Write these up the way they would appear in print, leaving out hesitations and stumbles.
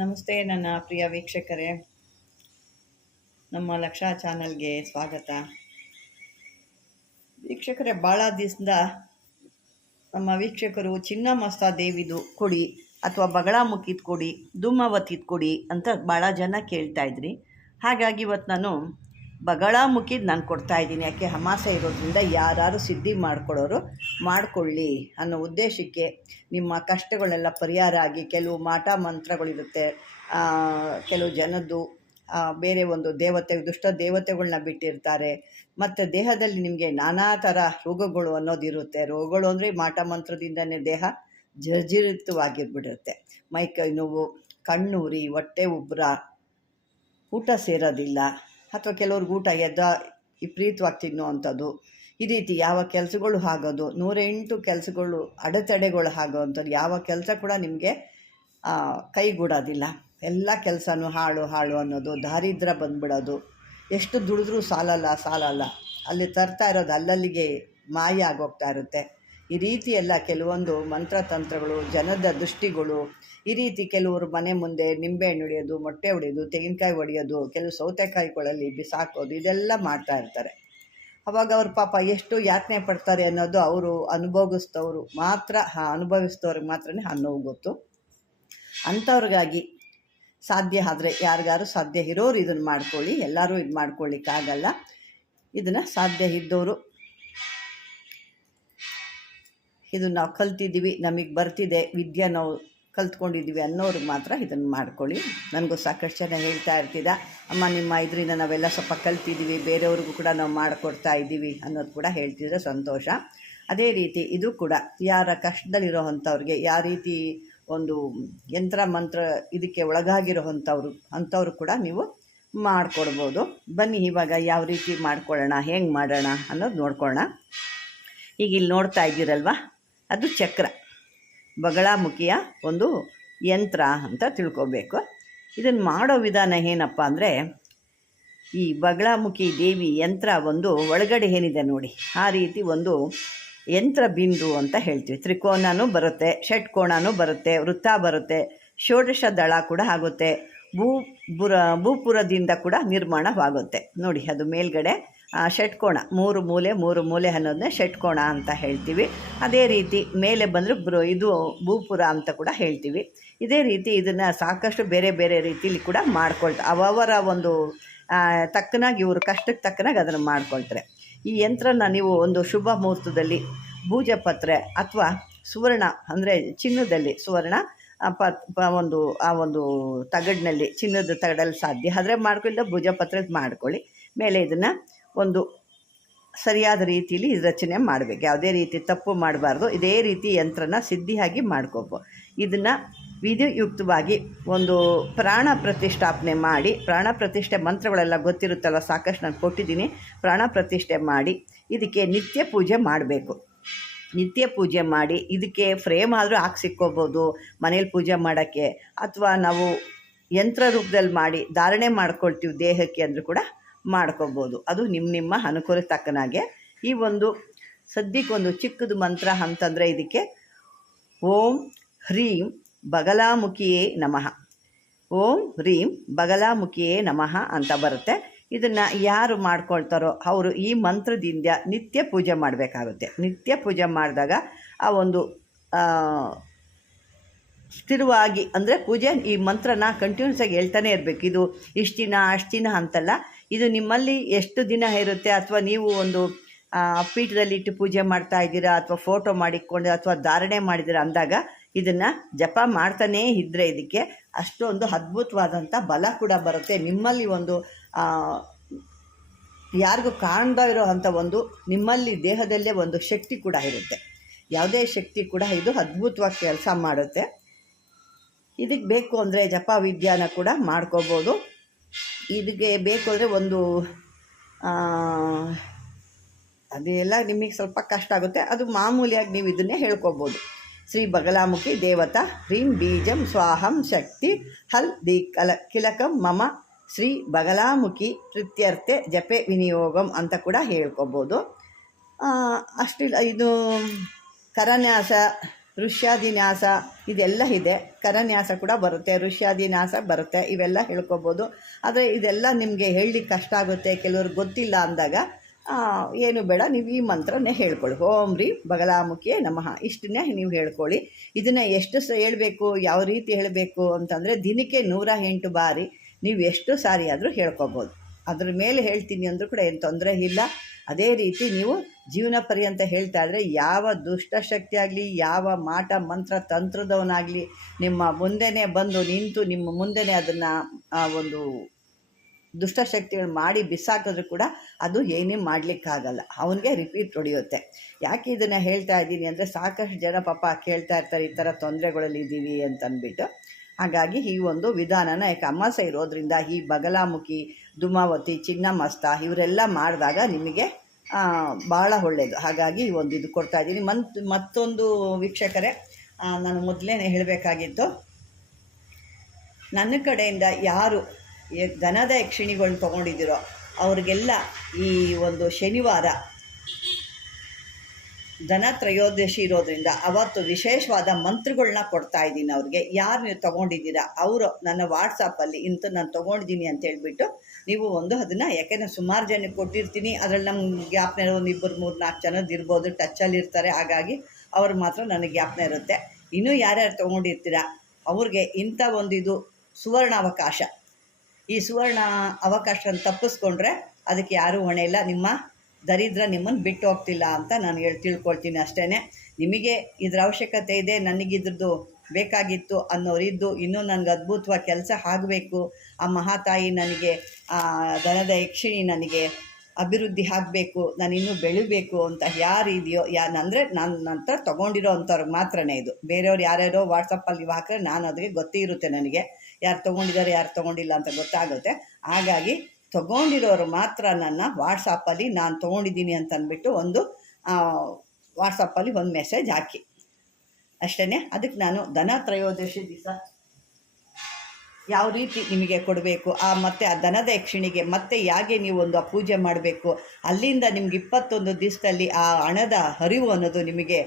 ನಮಸ್ತೆ ನನ್ನ ಪ್ರಿಯ ವೀಕ್ಷಕರೇ, ನಮ್ಮ ಲಕ್ಷ ಚಾನಲ್ಗೆ ಸ್ವಾಗತ. ವೀಕ್ಷಕರೇ, ಭಾಳ ದಿವಸದಿಂದ ನಮ್ಮ ವೀಕ್ಷಕರು ಚಿನ್ನಮಸ್ತ ದೇವಿದು ಕೊಡಿ ಅಥವಾ ಬಗಳಾಮುಖಿದು ಕೊಡಿ, ಧೂಮಾವತಿದು ಕೊಡಿ ಅಂತ ಭಾಳ ಜನ ಕೇಳ್ತಾಯಿದ್ರಿ. ಹಾಗಾಗಿ ಇವತ್ತು ನಾನು ಬಗಳಾಮುಖಿದು ನಾನು ಕೊಡ್ತಾಯಿದ್ದೀನಿ. ಯಾಕೆ ಅಮಾಸೆ ಇರೋದ್ರಿಂದ ಯಾರು ಸಿದ್ಧಿ ಮಾಡ್ಕೊಳ್ಳೋರು ಮಾಡಿಕೊಳ್ಳಿ ಅನ್ನೋ ಉದ್ದೇಶಕ್ಕೆ ನಿಮ್ಮ ಕಷ್ಟಗಳೆಲ್ಲ ಪರಿಹಾರ ಆಗಿ. ಕೆಲವು ಮಾಟ ಮಂತ್ರಗಳಿರುತ್ತೆ, ಕೆಲವು ಜನದ್ದು ಬೇರೆ ಒಂದು ದುಷ್ಟ ದೇವತೆಗಳನ್ನ ಬಿಟ್ಟಿರ್ತಾರೆ. ಮತ್ತು ದೇಹದಲ್ಲಿ ನಿಮಗೆ ನಾನಾ ಥರ ರೋಗಗಳು ಅನ್ನೋದಿರುತ್ತೆ. ರೋಗಗಳು ಅಂದರೆ ಮಾಟ ಮಂತ್ರದಿಂದನೇ ದೇಹ ಜರ್ಜರಿತವಾಗಿರ್ಬಿಡುತ್ತೆ. ಮೈಕೈ ನೋವು, ಕಣ್ಣೂರಿ, ಹೊಟ್ಟೆ ಉಬ್ಬರ, ಊಟ ಸೇರೋದಿಲ್ಲ, ಅಥವಾ ಕೆಲವ್ರಿಗೆ ಊಟ ವಿಪರೀತವಾಗಿ ತಿನ್ನುವಂಥದ್ದು, ಈ ರೀತಿ ಯಾವ ಕೆಲಸಗಳು ಆಗೋದು, 108 ಕೆಲಸಗಳು ಅಡೆತಡೆಗಳು ಆಗೋವಂಥದ್ದು, ಯಾವ ಕೆಲಸ ಕೂಡ ನಿಮಗೆ ಕೈಗೂಡೋದಿಲ್ಲ. ಎಲ್ಲ ಕೆಲಸನೂ ಹಾಳು ಅನ್ನೋದು, ದಾರಿದ್ರ್ಯ ಬಂದ್ಬಿಡೋದು, ಎಷ್ಟು ದುಡಿದ್ರೂ ಸಾಲಲ್ಲ, ಅಲ್ಲಿ ತರ್ತಾ ಇರೋದು ಅಲ್ಲಲ್ಲಿಗೆ ಮಾಯ ಆಗೋಗ್ತಾ ಇರುತ್ತೆ. ಈ ರೀತಿ ಎಲ್ಲ ಕೆಲವೊಂದು ಮಂತ್ರತಂತ್ರಗಳು, ಜನದ ದೃಷ್ಟಿಗಳು, ಈ ರೀತಿ ಕೆಲವರು ಮನೆ ಮುಂದೆ ನಿಂಬೆಹಣ್ಣು ಹೊಡೆಯೋದು, ಮೊಟ್ಟೆ ಹೊಡೆಯೋದು, ತೆಂಗಿನಕಾಯಿ ಹೊಡೆಯೋದು, ಕೆಲವು ಸೌತೆಕಾಯಿಗಳಲ್ಲಿ ಬಿಸಾಕೋದು, ಇದೆಲ್ಲ ಮಾಡ್ತಾ ಇರ್ತಾರೆ. ಅವಾಗ ಅವ್ರ ಪಾಪ ಎಷ್ಟು ಯಾತನೆ ಪಡ್ತಾರೆ ಅನ್ನೋದು ಅವರು ಅನುಭವಿಸ್ತವ್ರು ಮಾತ್ರ, ಅನುಭವಿಸಿದವ್ರಿಗೆ ಮಾತ್ರನೇ ಆ ನೋವು ಗೊತ್ತು. ಅಂಥವ್ರಿಗಾಗಿ ಸಾಧ್ಯ ಆದರೆ, ಯಾರಿಗಾರು ಸಾಧ್ಯ ಇರೋರು ಇದನ್ನು ಮಾಡ್ಕೊಳ್ಳಿ. ಎಲ್ಲರೂ ಇದು ಮಾಡ್ಕೊಳ್ಳಿಕ್ಕಾಗಲ್ಲ. ಇದನ್ನು ಸಾಧ್ಯ ಇದ್ದವರು, ಇದು ನಾವು ಕಲ್ತಿದ್ದೀವಿ, ನಮಗೆ ಬರ್ತಿದೆ, ವಿದ್ಯೆ ನಾವು ಕಲ್ತ್ಕೊಂಡಿದ್ದೀವಿ ಅನ್ನೋರಿಗೆ ಮಾತ್ರ ಇದನ್ನು ಮಾಡ್ಕೊಳ್ಳಿ. ನನಗೂ ಸಾಕಷ್ಟು ಜನ ಹೇಳ್ತಾ ಇರ್ತಿದ್ದ, ಅಮ್ಮ ನಿಮ್ಮ ಇದರಿಂದ ನಾವೆಲ್ಲ ಸ್ವಲ್ಪ ಕಲ್ತಿದ್ದೀವಿ, ಬೇರೆಯವ್ರಿಗೂ ಕೂಡ ನಾವು ಮಾಡಿಕೊಡ್ತಾ ಇದ್ದೀವಿ ಅನ್ನೋದು ಕೂಡ ಹೇಳ್ತಿದ್ರೆ ಸಂತೋಷ. ಅದೇ ರೀತಿ ಇದು ಕೂಡ ಯಾರ ಕಷ್ಟದಲ್ಲಿರೋ ಅಂಥವ್ರಿಗೆ, ಯಾವ ರೀತಿ ಒಂದು ಯಂತ್ರ ಮಂತ್ರ ಇದಕ್ಕೆ ಒಳಗಾಗಿರೋ ಅಂಥವ್ರು ಕೂಡ ನೀವು ಮಾಡಿಕೊಡ್ಬೋದು. ಬನ್ನಿ ಇವಾಗ ಯಾವ ರೀತಿ ಮಾಡ್ಕೊಳ್ಳೋಣ, ಹೆಂಗೆ ಮಾಡೋಣ ಅನ್ನೋದು ನೋಡ್ಕೊಳ್ಳೋಣ. ಈಗ ಇಲ್ಲಿ ನೋಡ್ತಾ ಇದ್ದೀರಲ್ವ, ಅದು ಚಕ್ರ, ಬಗಳಾಮುಖಿಯ ಒಂದು ಯಂತ್ರ ಅಂತ ತಿಳ್ಕೊಬೇಕು. ಇದನ್ನು ಮಾಡೋ ವಿಧಾನ ಏನಪ್ಪ ಅಂದರೆ, ಈ ಬಗಳಾಮುಖಿ ದೇವಿ ಯಂತ್ರ ಒಂದು ಒಳಗಡೆ ಏನಿದೆ ನೋಡಿ, ಆ ರೀತಿ ಒಂದು ಯಂತ್ರ ಬಿಂದು ಅಂತ ಹೇಳ್ತೀವಿ. ತ್ರಿಕೋನನೂ ಬರುತ್ತೆ, ಷಟ್ಕೋಣನೂ ಬರುತ್ತೆ, ವೃತ್ತ ಬರುತ್ತೆ, ಷೋಡಶ ದಳ ಕೂಡ ಆಗುತ್ತೆ, ಭೂಪುರದಿಂದ ಕೂಡ ನಿರ್ಮಾಣವಾಗುತ್ತೆ ನೋಡಿ. ಅದು ಮೇಲ್ಗಡೆ ಷಟ್ಕೋಣ, ಮೂರು ಮೂಲೆ ಅನ್ನೋದನ್ನೇ ಷಟ್ಕೋಣ ಅಂತ ಹೇಳ್ತೀವಿ. ಅದೇ ರೀತಿ ಮೇಲೆ ಬಂದರೆ ಇದು ಭೂಪುರ ಅಂತ ಕೂಡ ಹೇಳ್ತೀವಿ. ಇದೇ ರೀತಿ ಇದನ್ನು ಸಾಕಷ್ಟು ಬೇರೆ ಬೇರೆ ರೀತಿಲಿ ಕೂಡ ಮಾಡ್ಕೊಳ್ತಾರೆ. ಅವರ ಒಂದು ತಕ್ಕನಾಗಿ, ಇವರು ಕಷ್ಟಕ್ಕೆ ತಕ್ಕನಾಗಿ ಅದನ್ನು ಮಾಡ್ಕೊಳ್ತಾರೆ. ಈ ಯಂತ್ರನ ನೀವು ಒಂದು ಶುಭ ಮುಹೂರ್ತದಲ್ಲಿ ಭೂಜಪತ್ರೆ ಅಥವಾ ಸುವರ್ಣ ಅಂದರೆ ಚಿನ್ನದಲ್ಲಿ, ಸುವರ್ಣ ಒಂದು ತಗಡಿನಲ್ಲಿ, ಚಿನ್ನದ ತಗಡಲ್ಲಿ ಸಾಧ್ಯ ಆದರೆ ಮಾಡ್ಕೊಳ್ಳಿ, ಭುಜಪತ್ರೆ ಮಾಡ್ಕೊಳ್ಳಿ. ಮೇಲೆ ಇದನ್ನು ಒಂದು ಸರಿಯಾದ ರೀತಿಯಲ್ಲಿ ರಚನೆ ಮಾಡಬೇಕು, ಯಾವುದೇ ರೀತಿ ತಪ್ಪು ಮಾಡಬಾರ್ದು. ಇದೇ ರೀತಿ ಯಂತ್ರನ ಸಿದ್ಧಿಯಾಗಿ ಮಾಡ್ಕೋಬೋದು. ಇದನ್ನು ವಿಧಿಯುಕ್ತವಾಗಿ ಒಂದು ಪ್ರಾಣ ಪ್ರತಿಷ್ಠಾಪನೆ ಮಾಡಿ, ಪ್ರಾಣ ಪ್ರತಿಷ್ಠೆ ಮಂತ್ರಗಳೆಲ್ಲ ಗೊತ್ತಿರುತ್ತಲ್ಲ, ಸಾಕಷ್ಟು ನಾನು ಕೊಟ್ಟಿದ್ದೀನಿ. ಪ್ರಾಣ ಪ್ರತಿಷ್ಠೆ ಮಾಡಿ ಇದಕ್ಕೆ ನಿತ್ಯ ಪೂಜೆ ಮಾಡಬೇಕು. ನಿತ್ಯ ಪೂಜೆ ಮಾಡಿ ಇದಕ್ಕೆ ಫ್ರೇಮ್ ಆದರೂ ಹಾಕ್ಸಿಕ್ಕೋಬೋದು ಮನೇಲಿ ಪೂಜೆ ಮಾಡೋಕ್ಕೆ, ಅಥವಾ ನಾವು ಯಂತ್ರ ರೂಪದಲ್ಲಿ ಮಾಡಿ ಧಾರಣೆ ಮಾಡ್ಕೊಳ್ತೀವಿ ದೇಹಕ್ಕೆ ಅಂದರೂ ಕೂಡ ಮಾಡ್ಕೋಬೋದು. ಅದು ನಿಮ್ಮ ಅನುಕೂಲ ತಕ್ಕನಾಗೆ. ಈ ಒಂದು ಸದ್ಯಕ್ಕೊಂದು ಚಿಕ್ಕದು ಮಂತ್ರ ಅಂತಂದರೆ ಇದಕ್ಕೆ ಓಂ ಹ್ರೀಂ ಬಗಲಾಮುಖಿಯೇ ನಮಃ, ಓಂ ಹ್ರೀಂ ಬಗಲಾಮುಖಿಯೇ ನಮಃ ಅಂತ ಬರುತ್ತೆ. ಇದನ್ನು ಯಾರು ಮಾಡ್ಕೊಳ್ತಾರೋ ಅವರು ಈ ಮಂತ್ರದಿಂದ ನಿತ್ಯ ಪೂಜೆ ಮಾಡಬೇಕಾಗುತ್ತೆ. ನಿತ್ಯ ಪೂಜೆ ಮಾಡಿದಾಗ ಆ ಒಂದು ಸ್ಥಿರವಾಗಿ, ಅಂದರೆ ಪೂಜೆ ಈ ಮಂತ್ರನ ಕಂಟಿನ್ಯೂಸ್ ಆಗಿ ಹೇಳ್ತಾನೆ ಇರಬೇಕು. ಇದು ಇಷ್ಟು ದಿನ ಅಷ್ಟು ದಿನ ಅಂತಲ್ಲ, ಇದು ನಿಮ್ಮಲ್ಲಿ ಎಷ್ಟು ದಿನ ಇರುತ್ತೆ, ಅಥವಾ ನೀವು ಒಂದು ಪೀಠದಲ್ಲಿ ಇಟ್ಟು ಪೂಜೆ ಮಾಡ್ತಾ ಇದ್ದೀರಾ, ಅಥವಾ ಫೋಟೋ ಮಾಡಿಕೊಂಡು ಅಥವಾ ಧಾರಣೆ ಮಾಡಿದ್ದೀರಾ ಅಂದಾಗ ಇದನ್ನು ಜಪ ಮಾಡ್ತಾನೇ ಇದ್ದರೆ ಇದಕ್ಕೆ ಅಷ್ಟೊಂದು ಅದ್ಭುತವಾದಂಥ ಬಲ ಕೂಡ ಬರುತ್ತೆ. ನಿಮ್ಮಲ್ಲಿ ಒಂದು ಯಾರಿಗೂ ಕಾಣ್ದೇ ಇರೋ ಅಂಥ ಒಂದು ನಿಮ್ಮಲ್ಲಿ ದೇಹದಲ್ಲೇ ಒಂದು ಶಕ್ತಿ ಕೂಡ ಇರುತ್ತೆ. ಯಾವುದೇ ಶಕ್ತಿ ಕೂಡ ಇದು ಅದ್ಭುತವಾಗಿ ಕೆಲಸ ಮಾಡುತ್ತೆ. ಇದಕ್ಕೆ ಬೇಕು ಅಂದರೆ ಜಪ ವಿದ್ಯಾನ ಕೂಡ ಮಾಡ್ಕೋಬೋದು. ಇದಕ್ಕೆ ಬೇಕು ಅಂದರೆ ಒಂದು ಅದೆಲ್ಲ ನಿಮಗೆ ಸ್ವಲ್ಪ ಕಷ್ಟ ಆಗುತ್ತೆ, ಅದು ಮಾಮೂಲಿಯಾಗಿ ನೀವು ಇದನ್ನೇ ಹೇಳ್ಕೊಬೋದು. ಶ್ರೀ ಬಗಲಾಮುಖಿ ದೇವತಾ ಹ್ರೀಂ ಬೀಜಂ ಸ್ವಾಹಂ ಶಕ್ತಿ ಹಲ್ ದಿ ಕಿಲಕಂ ಮಮ ಶ್ರೀ ಬಗಲಾಮುಖಿ ಪ್ರೀತ್ಯರ್ಥೆ ಜಪೆ ವಿನಿಯೋಗಂ ಅಂತ ಕೂಡ ಹೇಳ್ಕೊಬೋದು. ಅಷ್ಟಿಲ್ಲ, ಇದು ಕರನ್ಯಾಸ ಋಷ್ಯಾದಿನ್ಯಾಸ ಇದೆಲ್ಲ ಇದೆ. ಕರನ್ಯಾಸ ಕೂಡ ಬರುತ್ತೆ, ಋಷ್ಯಾದಿನ್ಯಾಸ ಬರುತ್ತೆ, ಇವೆಲ್ಲ ಹೇಳ್ಕೊಬೋದು. ಆದರೆ ಇದೆಲ್ಲ ನಿಮಗೆ ಹೇಳಲಿಕ್ಕೆ ಕಷ್ಟ ಆಗುತ್ತೆ, ಕೆಲವ್ರಿಗೆ ಗೊತ್ತಿಲ್ಲ ಅಂದಾಗ ಏನು ಬೇಡ, ನೀವು ಈ ಮಂತ್ರನೇ ಹೇಳ್ಕೊಳ್ಳಿ. ಓಂ ರೀ ಬಗಲಾಮುಖಿಯೇ ನಮಃ, ಇಷ್ಟನ್ನೇ ನೀವು ಹೇಳ್ಕೊಳ್ಳಿ. ಇದನ್ನು ಎಷ್ಟು ಹೇಳಬೇಕು, ಯಾವ ರೀತಿ ಹೇಳಬೇಕು ಅಂತಂದರೆ ದಿನಕ್ಕೆ 108 ಬಾರಿ ನೀವು ಎಷ್ಟು ಸಾರಿ ಆದರೂ ಹೇಳ್ಕೊಬೋದು. ಅದ್ರ ಮೇಲೆ ಹೇಳ್ತೀನಿ ಅಂದರೂ ಕೂಡ ಏನು ತೊಂದರೆ ಇಲ್ಲ. ಅದೇ ರೀತಿ ನೀವು ಜೀವನ ಪರ್ಯಂತ ಹೇಳ್ತಾ ಇದ್ದರೆ ಯಾವ ದುಷ್ಟಶಕ್ತಿ ಆಗಲಿ, ಯಾವ ಮಾಟ ಮಂತ್ರ ತಂತ್ರದವನಾಗಲಿ ನಿಮ್ಮ ಮುಂದೆನೇ ಬಂದು ನಿಂತು ನಿಮ್ಮ ಮುಂದೆನೇ ಅದನ್ನು ಒಂದು ದುಷ್ಟಶಕ್ತಿಗಳು ಮಾಡಿ ಬಿಸಾಕಿದ್ರು ಕೂಡ ಅದು ಏನೇ ಮಾಡಲಿಕ್ಕಾಗಲ್ಲ, ಅವನಿಗೆ ರಿಪೀಟ್ ಹೊಡೆಯುತ್ತೆ. ಯಾಕೆ ಇದನ್ನು ಹೇಳ್ತಾ ಇದ್ದೀನಿ ಅಂದರೆ ಸಾಕಷ್ಟು ಜನ ಪಾಪ ಕೇಳ್ತಾ ಇರ್ತಾರೆ, ಈ ಥರ ತೊಂದರೆಗಳಲ್ಲಿ ಇದ್ದೀವಿ ಅಂತಂದ್ಬಿಟ್ಟು. ಹಾಗಾಗಿ ಈ ಒಂದು ವಿಧಾನನ ಯಾಕೆ ಅಮಾಸೆ ಇರೋದ್ರಿಂದ ಈ ಬಗಲಾಮುಖಿ, ಧೂಮಾವತಿ, ಚಿನ್ನಮಸ್ತ ಇವರೆಲ್ಲ ಮಾಡಿದಾಗ ನಿಮಗೆ ಭಾಳ ಒಳ್ಳೆಯದು. ಹಾಗಾಗಿ ಈ ಒಂದು ಇದು ಕೊಡ್ತಾಯಿದ್ದೀನಿ. ಮತ್ತೊಂದು ವೀಕ್ಷಕರೇ, ನಾನು ಮೊದಲೇ ಹೇಳಬೇಕಾಗಿತ್ತು, ನನ್ನ ಕಡೆಯಿಂದ ಯಾರು ದನದ ಯಕ್ಷಿಣಿಗಳನ್ನ ತೊಗೊಂಡಿದ್ದೀರೋ ಅವ್ರಿಗೆಲ್ಲ ಈ ಒಂದು ಶನಿವಾರ ದನ ತ್ರಯೋದಶಿ ಇರೋದ್ರಿಂದ ಅವತ್ತು ವಿಶೇಷವಾದ ಮಂತ್ರಗಳನ್ನ ಕೊಡ್ತಾಯಿದ್ದೀನಿ ಅವ್ರಿಗೆ. ಯಾರು ನೀವು ತೊಗೊಂಡಿದ್ದೀರಾ ಅವರು ನನ್ನ ವಾಟ್ಸಪ್ಪಲ್ಲಿ ಇಂಥ ನಾನು ತೊಗೊಂಡಿದ್ದೀನಿ ಅಂತ ಹೇಳ್ಬಿಟ್ಟು ನೀವು ಅದನ್ನು, ಯಾಕೆಂದರೆ ಸುಮಾರು ಜನಕ್ಕೆ ಕೊಟ್ಟಿರ್ತೀನಿ, ಅದರಲ್ಲಿ ನಮ್ಮ ಜ್ಞಾಪನ ಇರೋ 1 2 3 4 ಜನದ್ದು ಇರ್ಬೋದು, ಟಚ್ಚಲ್ಲಿ ಇರ್ತಾರೆ. ಹಾಗಾಗಿ ಅವ್ರಿಗೆ ಮಾತ್ರ ನನಗೆ ಜ್ಞಾಪನ ಇರುತ್ತೆ. ಇನ್ನೂ ಯಾರ್ಯಾರು ತೊಗೊಂಡಿರ್ತೀರ ಅವ್ರಿಗೆ ಇಂಥ ಇದು ಸುವರ್ಣ ಅವಕಾಶ. ಈ ಸುವರ್ಣ ಅವಕಾಶನ ತಪ್ಪಿಸ್ಕೊಂಡ್ರೆ ಅದಕ್ಕೆ ಯಾರೂ ಹೊಣೆ ಇಲ್ಲ, ನಿಮ್ಮ ದರಿದ್ರ ನಿಮ್ಮನ್ನು ಬಿಟ್ಟು ಹೋಗ್ತಿಲ್ಲ ಅಂತ ನಾನು ತಿಳ್ಕೊಳ್ತೀನಿ ಅಷ್ಟೇ. ನಿಮಗೆ ಇದರ ಅವಶ್ಯಕತೆ ಇದೆ, ನನಗಿದ್ರದ್ದು ಬೇಕಾಗಿತ್ತು ಅನ್ನೋರಿದ್ದು, ಇನ್ನೂ ನನಗೆ ಅದ್ಭುತವಾಗಿ ಕೆಲಸ ಆಗಬೇಕು, ಆ ಮಹಾತಾಯಿ ನನಗೆ ದನದ ಯಕ್ಷಿಣಿ ನನಗೆ ಅಭಿವೃದ್ಧಿ ಆಗಬೇಕು, ನಾನು ಇನ್ನೂ ಬೆಳಿಬೇಕು ಅಂತ ಯಾರು ಇದೆಯೋ, ಅಂದರೆ ನನ್ನ ನಂತರ ತೊಗೊಂಡಿರೋ ಅಂಥವ್ರಿಗೆ ಮಾತ್ರನೇ ಇದು. ಬೇರೆಯವ್ರು ಯಾರ್ಯಾರೋ ವಾಟ್ಸಪ್ಪಲ್ಲಿ ನೀವು ಹಾಕಿದ್ರೆ ನಾನು ಅದಕ್ಕೆ ಗೊತ್ತೇ ಇರುತ್ತೆ, ನನಗೆ ಯಾರು ತೊಗೊಂಡಿದ್ದಾರೆ ಯಾರು ತೊಗೊಂಡಿಲ್ಲ ಅಂತ ಗೊತ್ತಾಗುತ್ತೆ. ಹಾಗಾಗಿ ತೊಗೊಂಡಿರೋರು ಮಾತ್ರ ನನ್ನ ವಾಟ್ಸಪ್ಪಲ್ಲಿ ನಾನು ತೊಗೊಂಡಿದ್ದೀನಿ ಅಂತ ಅಂದ್ಬಿಟ್ಟು ವಾಟ್ಸಪ್ಪಲ್ಲಿ ಒಂದು ಮೆಸೇಜ್ ಹಾಕಿ ಅಷ್ಟೇ. ಅದಕ್ಕೆ ನಾನು ದನ ತ್ರಯೋದಶಿ ದಿವಸ ಯಾವ ರೀತಿ ನಿಮಗೆ ಕೊಡಬೇಕು, ಮತ್ತು ಆ ದನದ ಯಕ್ಷಿಣಿಗೆ ಮತ್ತೆ ಹೇಗೆ ನೀವು ಆ ಪೂಜೆ ಮಾಡಬೇಕು, ಅಲ್ಲಿಂದ ನಿಮ್ಗೆ 21 ದಿವಸದಲ್ಲಿ ಆ ಹಣದ ಹರಿವು ಅನ್ನೋದು ನಿಮಗೆ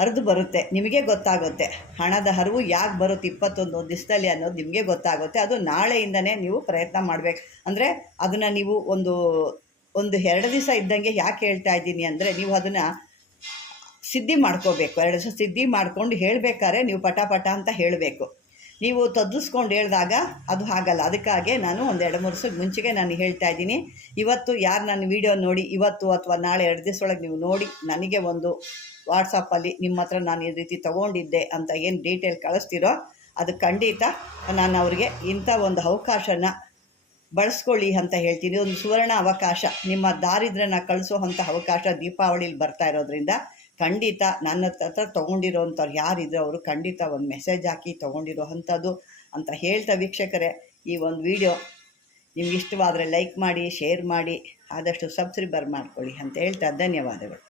ಹರಿದು ಬರುತ್ತೆ, ನಿಮಗೆ ಗೊತ್ತಾಗುತ್ತೆ. ಹಣದ ಹರಿವು ಯಾಕೆ ಬರುತ್ತೆ 21 ದಿವಸದಲ್ಲಿ ಅನ್ನೋದು ನಿಮಗೆ ಗೊತ್ತಾಗುತ್ತೆ. ಅದು ನಾಳೆಯಿಂದನೇ ನೀವು ಪ್ರಯತ್ನ ಮಾಡಬೇಕು. ಅಂದರೆ ಅದನ್ನು ನೀವು ಒಂದು 2 ದಿವಸ ಇದ್ದಂಗೆ ಯಾಕೆ ಹೇಳ್ತಾ ಇದ್ದೀನಿ ಅಂದರೆ, ನೀವು ಅದನ್ನು ಸಿದ್ಧಿ ಮಾಡ್ಕೋಬೇಕು. 2 ದಿವಸ ಸಿದ್ಧಿ ಮಾಡ್ಕೊಂಡು ಹೇಳಬೇಕಾದ್ರೆ ನೀವು ಪಟ ಅಂತ ಹೇಳಬೇಕು. ನೀವು ತದ್ದಿಸ್ಕೊಂಡು ಹೇಳಿದಾಗ ಅದು ಆಗಲ್ಲ. ಅದಕ್ಕಾಗಿ ನಾನು 1-2-3 ದಿವಸದ ಮುಂಚೆಗೆ ನಾನು ಹೇಳ್ತಾ ಇದ್ದೀನಿ. ಇವತ್ತು ಯಾರು ನನ್ನ ವೀಡಿಯೋ ನೋಡಿ ಇವತ್ತು ಅಥವಾ ನಾಳೆ 2 ದಿವಸದೊಳಗೆ ನೀವು ನೋಡಿ ನನಗೆ ವಾಟ್ಸಪ್ಪಲ್ಲಿ ನಿಮ್ಮ ಹತ್ರ ನಾನು ಈ ರೀತಿ ತೊಗೊಂಡಿದ್ದೆ ಅಂತ ಏನು ಡೀಟೇಲ್ ಕಳಿಸ್ತೀರೋ ಅದು ಖಂಡಿತ ನಾನು ಅವ್ರಿಗೆ ಇಂಥ ಅವಕಾಶನ ಬಳಸ್ಕೊಳ್ಳಿ ಅಂತ ಹೇಳ್ತೀನಿ. ಒಂದು ಸುವರ್ಣ ಅವಕಾಶ, ನಿಮ್ಮ ದಾರಿದ್ರ್ಯನ ಕಳಿಸೋ ಅಂಥ ಅವಕಾಶ ದೀಪಾವಳಿಲಿ ಬರ್ತಾ ಇರೋದ್ರಿಂದ ಖಂಡಿತ ನನ್ನ ಹತ್ರ ತೊಗೊಂಡಿರೋ ಅಂಥವ್ರು ಯಾರಿದ್ರು ಅವರು ಖಂಡಿತ ಒಂದು ಮೆಸೇಜ್ ಹಾಕಿ ತೊಗೊಂಡಿರೋ ಅಂಥದ್ದು ಅಂತ ಹೇಳ್ತಾ ವೀಕ್ಷಕರೇ, ಈ ಒಂದು ವಿಡಿಯೋ ನಿಮ್ಗೆ ಇಷ್ಟವಾದರೆ ಲೈಕ್ ಮಾಡಿ, ಶೇರ್ ಮಾಡಿ, ಆದಷ್ಟು ಸಬ್ಸ್ಕ್ರೈಬರ್ ಮಾಡ್ಕೊಳ್ಳಿ ಅಂತ ಹೇಳ್ತಾ ಧನ್ಯವಾದಗಳು.